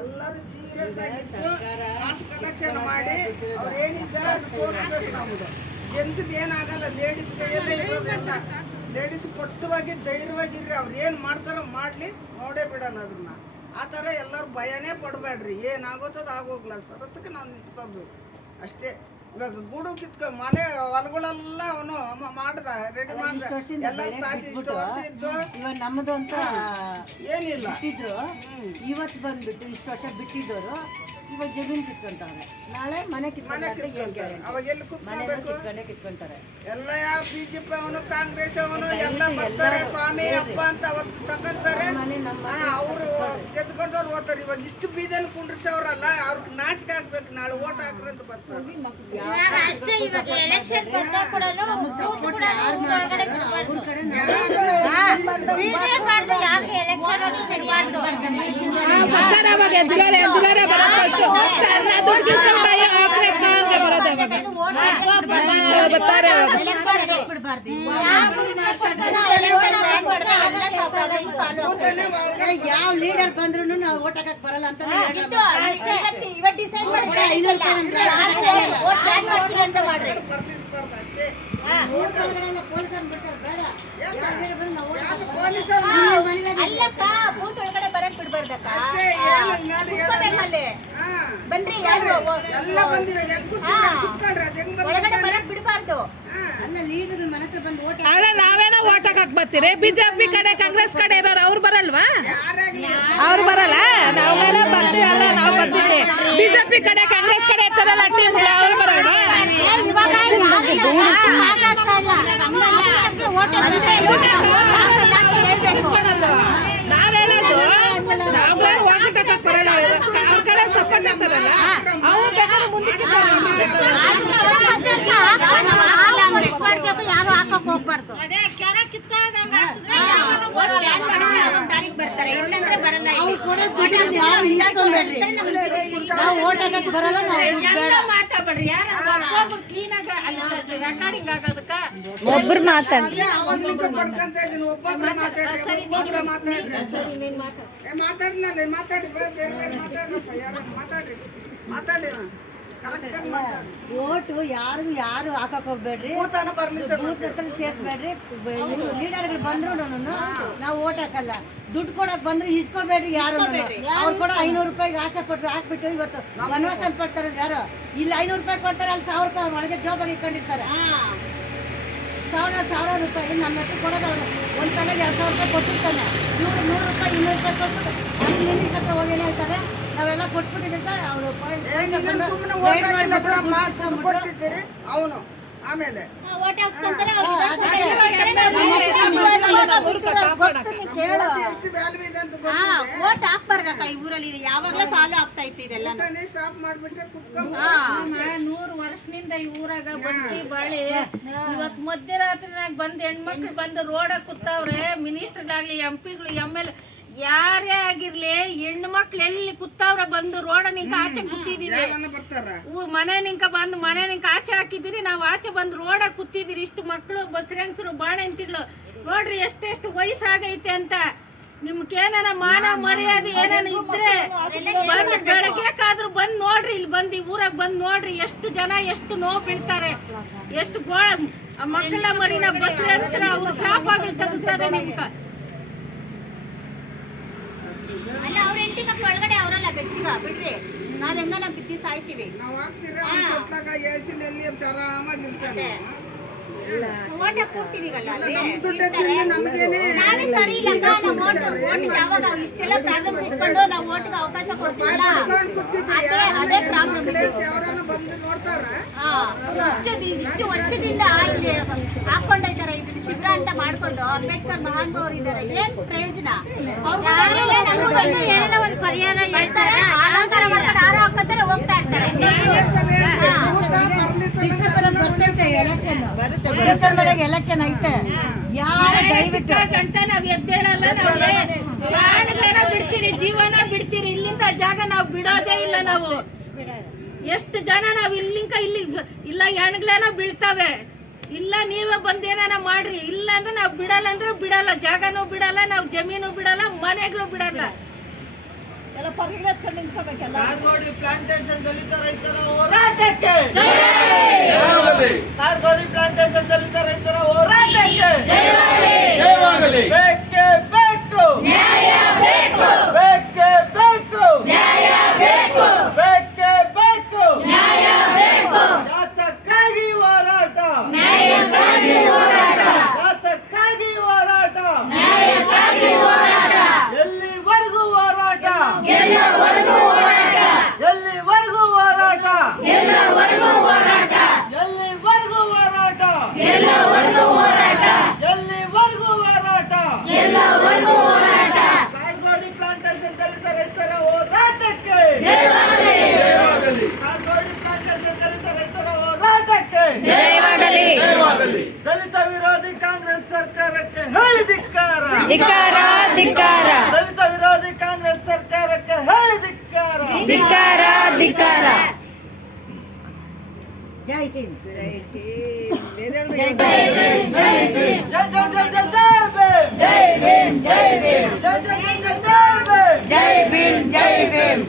ಎಲ್ಲರೂ ಸೀರಿಯಸ್ ಆಗಿದ್ದು ಕಾಸು ಕಲೆಕ್ಷನ್ ಮಾಡಿ ಅವ್ರು ಏನಿದ್ದಾರೆ ಅದು ತೋರಿಸ್ಬೇಕು. ನಮ್ಮದು ಜೆಂಟ್ಸ್ದು ಏನಾಗಲ್ಲ, ಲೇಡೀಸ್ ಕೈಯಲ್ಲೇ ಇರೋದೆಲ್ಲ. ಲೇಡೀಸ್ ಕೊಟ್ಟವಾಗಿ ಧೈರ್ಯವಾಗಿರ್ರಿ, ಅವ್ರು ಏನು ಮಾಡ್ತಾರೋ ಮಾಡಲಿ, ನೋಡೇ ಬಿಡೋಣ ಅದನ್ನ. ಆ ಥರ ಎಲ್ಲರೂ ಭಯನೇ ಪಡಬೇಡ್ರಿ, ಏನಾಗೋತದ ಆಗೋಗ್ಲ ಸರತ್ತಕ್ಕೆ ನಾವು ನಿಂತ್ಕೋಬೇಕು ಅಷ್ಟೇ. ಇವಾಗ ಗೂಡು ಕಿತ್ಕೊಂಡು ಮನೆ ಹೊಲಗಳೆಲ್ಲ ಅವನು ಮಾಡ್ದ, ರೆಡಿ ಮಾಡ್ದ, ಎಲ್ಲರೂ ತಾಸಿ ಇಷ್ಟು ವರ್ಷ ಇದ್ದು ಇವಾಗ ನಮ್ಮದು ಅಂತ ಏನಿಲ್ಲ ಬಿಟ್ಟಿದ್ರು. ಇವತ್ತು ಬಂದ್ಬಿಟ್ಟು ಇಷ್ಟು ವರ್ಷ ಬಿಟ್ಟಿದ್ದವರು ಇವಾಗ ಜಮೀನು ಕಿತ್ಕೊಂತಾರೆ, ನಾಳೆ ಮನೆ ಕಿತ್ಕೊಂತಾರೆ. ಅವಾಗ ಎಲ್ಲಿ ಕಿತ್ಕೊಂತಾರೆ ಎಲ್ಲ ಯಾವ ಬಿಜೆಪಿ ಅವನು ಕಾಂಗ್ರೆಸ್ ಅವನು ಎಲ್ಲ ಬರ್ತಾರೆ, ಸ್ವಾಮಿ ಅಪ್ಪ ಅಂತ ಅವತ್ತು ತಗೊಂತಾರೆ. ಅವರು ಗೆದ್ಕೊಂಡವ್ರು ಹೋಗ್ತಾರೆ. ಇವಾಗ ಇಷ್ಟು ಬೀದನ್ನು ಕುಂಡ್ರಿಸವ್ರಲ್ಲ, ಅವ್ರಿಗೆ ನಾಚಿಕೆ ಆಗ್ಬೇಕು, ನಾಳೆ ಓಟ್ ಹಾಕ್ರಿ ಅಂತ ಬರ್ತಾರೆ. ಯಾವ ಲೀಡರ್ ಬಂದ್ರು ನಾವು ಓಟ್ ಹಾಕಕ್ ಬರಲ್ಲ ಅಂತ ಬನ್ರಿ ಒಳಗಡೆ ಬರಕ್ ಬಿಡಬಾರ್ದು. ಅಲ್ಲ ನಾವೇನೋ ಓಟ್ ಹಾಕಕ್ ಬರ್ತೀರಿ, ಬಿಜೆಪಿ ಕಡೆ ಕಾಂಗ್ರೆಸ್ ಕಡೆ ಇರೋರು ಅವ್ರು ಬರಲ್ವಾ? ಅವ್ರು ಬರಲ್ಲ, ನಾವೇನೋ ಬರ್ತೀವಲ್ಲ, ನಾವು ಬರ್ತೀವಿ. ಬಿಜೆಪಿ ಕಡೆ ಕಾಂಗ್ರೆಸ್ ಕಡೆ ಇರ್ತಾರಲ್ಲ ಟೀಮ್, ಅವ್ರು ಬರಲ್ವಾ? ನಾವೇನದು ನಾವ್ಯಾರು ಓಟ್ ಹಾಕಕ್ ಬರಲ್ಲ, ಅವ್ರ ಕಡೆ ಸಪೋರ್ಟ್ ಇರ್ತಾರಲ್ಲ ಅವ್ರು ಬೇಕಾದ್ರೆ ಮುಂದಕ್ಕೆ ಯಾರು ಹಾಕಕ್ ಹೋಗ್ಬಾರ್ದು. ಒಬ್ರು ಮಾತಾಡಿ ಓಟು ಯಾರು ಹಾಕಕ್ ಹೋಗ್ಬೇಡ್ರಿ, ಬೂತ್ ಹತ್ರ ಸೇರ್ಸ್ಬೇಡ್ರಿ. ಲೀಡರ್ಗಳು ಬಂದ್ರು ನಾವು ಓಟ್ ಹಾಕಲ್ಲ. ದುಡ್ಡು ಕೊಡಕ್ ಬಂದ್ರೆ ಇಸ್ಕೋಬೇಡ್ರಿ ಯಾರು. ಅವ್ರು ಕೂಡ 500 ರೂಪಾಯಿಗೆ ಆಸೆ ಪಟ್ರು ಹಾಕ್ಬಿಟ್ಟು ಇವತ್ತು ವನವಾಸ ಅಂತ ಕೊಡ್ತಾರೆ. ಯಾರು ಇಲ್ಲಿ 500 ರೂಪಾಯಿ ಕೊಡ್ತಾರೆ, ಅಲ್ಲಿ 1000 ರೂಪಾಯಿ ಒಳಗೆ ಜೋಬಾಗಿ ಇಟ್ಕೊಂಡಿರ್ತಾರೆ. 1000 ರೂಪಾಯಿ ನಮ್ಮ ಹೆಸರು ಕೊಡೋದು. ಅವ್ರು ಒಂದು ತಲೆಗೆ 2000 ರೂಪಾಯಿ ಕೊಟ್ಟಿರ್ತಾನೆ. ಇವ್ರು 100 ರೂಪಾಯಿ 200 ರೂಪಾಯಿ ಕೊಟ್ಬಿಟ್ಟು ಅಲ್ಲಿ ಮಿನಿಸ್ ಹತ್ರ ಹೋಗಿ ಏನು ಹೇಳ್ತಾರೆ, ನಾವೆಲ್ಲ ಕೊಟ್ಬಿಟ್ಟಿರ್ತಾರೆ. ಅವರು ಅವನು ಆಮೇಲೆ ಓಟ್ ಹಾಕ್ಬಾರ್ದಕ್ಕ ಈ ಊರಲ್ಲಿ. ಯಾವಾಗಲೂ ಸಾಲ ಆಗ್ತಾ ಇತ್ತು ಇದೆಲ್ಲ. 100 ವರ್ಷದಿಂದ ಈ ಊರಾಗ ಬಡ್ಡಿ ಬಾಳಿ ಇವತ್ ಮಧ್ಯರಾತ್ರಿನಾಗ ಬಂದ್ ಹೆಣ್ಮಕ್ಳು ಬಂದು ರೋಡ ಕೂತಾವ್ರೆ. ಮಿನಿಸ್ಟರ್ಗಾಗ್ಲಿ, ಎಂಪಿಗಳು, MLA ಯಾರೇ ಆಗಿರ್ಲಿ, ಹೆಣ್ಣು ಮಕ್ಳು ಎಲ್ಲಿ ಕೂತಾವ್ರ ಬಂದು ರೋಡ ನಿಂಕ ಆಚೆ ಕೂತಿದೀವಿ. ಮನೆ ನಿಂಕ ಬಂದು ಮನೆ ನಿಂಕ ಆಚೆ ಹಾಕಿದೀರಿ, ನಾವು ಆಚೆ ಬಂದು ರೋಡ ಕೂತಿದೀರಿ. ಇಷ್ಟು ಮಕ್ಳು, ಬಸ್ರಂಗಸರು, ಬಾಣಂತಿಗಳು ನೋಡ್ರಿ ಎಷ್ಟೆಷ್ಟು ವಯಸ್ಸಾಗೈತೆ ಅಂತ. ನಿಮ್ಗೇನ ಮಾನ ಮರ್ಯಾದೆ ಏನೇನು ಇದ್ರೆ ಬಂದು ಬೆಳಗ್ಗೆಕಾದ್ರೂ ಬಂದ್ ನೋಡ್ರಿ. ಇಲ್ಲಿ ಬಂದು ಈ ಊರಾಗ ಬಂದ್ ನೋಡ್ರಿ ಎಷ್ಟು ಜನ ಎಷ್ಟು ನೋವು ಬೀಳ್ತಾರೆ, ಎಷ್ಟು ಮಕ್ಕಳ ಮರಿನ ಬಸ್ರಂಗಸರ ಅವ್ರು ಶಾಪಗಳು ತಗುತ್ತಾರೆ ನಿಮ್ಗ. ಅಲ್ಲ ಅವ್ರ ಹೆಂಡತಿ ಮಕ್ಳು ಒಳಗಡೆ ಅವರಲ್ಲ ಬೆಚ್ಚಿಗ ಬಿಡ್ರಿ. ನಾವ್ ಹೆಂಗ ಬಿದ್ದಿ ಸಾಯ್ತೀವಿ. ಓಟ ಕೂರ್ಸಿದೀವಲ್ಲ ನಾಳೆ ಸರಿ ಇಲ್ಲ. ಯಾವಾಗ ಇಷ್ಟೆಲ್ಲ ಪ್ರಾಬ್ಲಮ್ ಇಟ್ಕೊಂಡು ನಾವು ಓಟ್ಗೆ ಅವಕಾಶ ಕೊಡ್ತೀವಲ್ಲ, ಅದೇ ಪ್ರಾಬ್ಲಮ್. ಇಷ್ಟು ವರ್ಷದಿಂದ ಇಲ್ಲಿ ಹಾಕೊಂಡೈತಾರೆ ಇದನ್ನ ಶಿಬಿರ ಅಂತ ಮಾಡ್ಕೊಂಡು. ಅಂಬೇಡ್ಕರ್ ಮಹಾನ್ ಅವ್ರು ಇದಾರೆ, ಏನ್ ಪ್ರಯೋಜನ? ಏನೋ ಒಂದು ಪರಿಹಾರ ಹೇಳ್ತಾರೆ, ಅಲಂಕಾರ ಮಾಡ್ಕೊಂಡು ಹಾರ ಹಾಕೊಂತಾರೆ, ಹೋಗ್ತಾ ಇರ್ತಾರೆ. ಎಲೆಕ್ಷನ್ ಐತೆ, ಯಾರು ದಯವಿಟ್ಟು ಗಂಟೆ ನಾವ್ ಎದ್ದೇಳಲ್ಲ. ನಾವು ಬಿಡ್ತೀರಿ, ಜೀವನ ಬಿಡ್ತೀರಿ. ಇಲ್ಲಿಂದ ಜಾಗ ನಾವು ಬಿಡೋದೇ ಇಲ್ಲ. ನಾವು ಎಷ್ಟು ಜನ ನಾವ್ ಇಲ್ಲಿಂಕ ಇಲ್ಲಿ ಇಲ್ಲ ಹೆಣ್ಗಳೇನೋ ಬೀಳ್ತಾವೆ. ಇಲ್ಲ ನೀವೇ ಬಂದೇನ ಮಾಡ್ರಿ, ಇಲ್ಲ ಅಂದ್ರೆ ನಾವ್ ಬಿಡಲ್ಲ ಅಂದ್ರೆ ಬಿಡಲ್ಲ. ಜಾಗನೂ ಬಿಡಲ್ಲ, ನಾವ್ ಜಮೀನು ಬಿಡಲ್ಲ, ಮನೆಗಳು ಬಿಡಲ್ಲ. ಎಲ್ಲ ಪರ್ಗಿಡತ್ಕೊಂಡು ನಿಂತ್ಕೋಬೇಕಲ್ಲ. ಕಾರಗೋಡಿ ಪ್ಲಾಂಟೇಶನ್ ದಲಿತ ರೈತರ ಹೋರಾಟಕ್ಕೆ ಕಾರಗೋಡಿ ಪ್ಲಾಂಟೇಶನ್ ದಲಿತ ರೈತರ ಹೋರಾಟಕ್ಕೆ ಬೇಕೇ ಬೇಕು ಬೇಕೇ ಬೇಕು ಬೇಕೇ ಬೇಕು ಯಾತಕ್ಕಾಗಿ ಹೋರಾಟ ಯಾತಕ್ಕಾಗಿ ಹೋರಾಟ ಎಲ್ಲಿವರೆಗೂ ಹೋರಾಟ ಎಲ್ಲಿವರೆಗೂ ಹೋರಾಟ ಎಲ್ಲಿವರೆಗೂ ಹೋರಾಟ ಎಲ್ಲಿವರೆಗೂ ಹೋರಾಟ ಕಾರಗೋಡಿ ಪ್ಲಾಂಟೇಶನ್ ದಲಿತ ರೈತರ ಹೋರಾಟಕ್ಕೆ ಕಾರಗೋಡಿ ಪ್ಲಾಂಟೇಶನ್ ದಲಿತ ರೈತರ ಹೋರಾಟಕ್ಕೆ ದಲಿತ ವಿರೋಧಿ ಕಾಂಗ್ರೆಸ್ ಸರ್ಕಾರಕ್ಕೆ ಹೇಳಿ ಧಿಕ್ಕಾರ ದಲಿತ ವಿರೋಧಿ ಕಾಂಗ್ರೆಸ್ ಸರ್ಕಾರಕ್ಕೆ ಹೇಳಿ ಧಿಕ್ಕಾರ ಜೈ ಹಿಂದ್. ಜೈ ಜೈ ಜೈ ಜೈ ಜೈ ಭೀಮ್ ಜೈ ಭೀಮ್ ಜೈ ಜೈ ಜೈ ಜೈ ಭೀಮ್ ಜೈ ಭೀಮ್.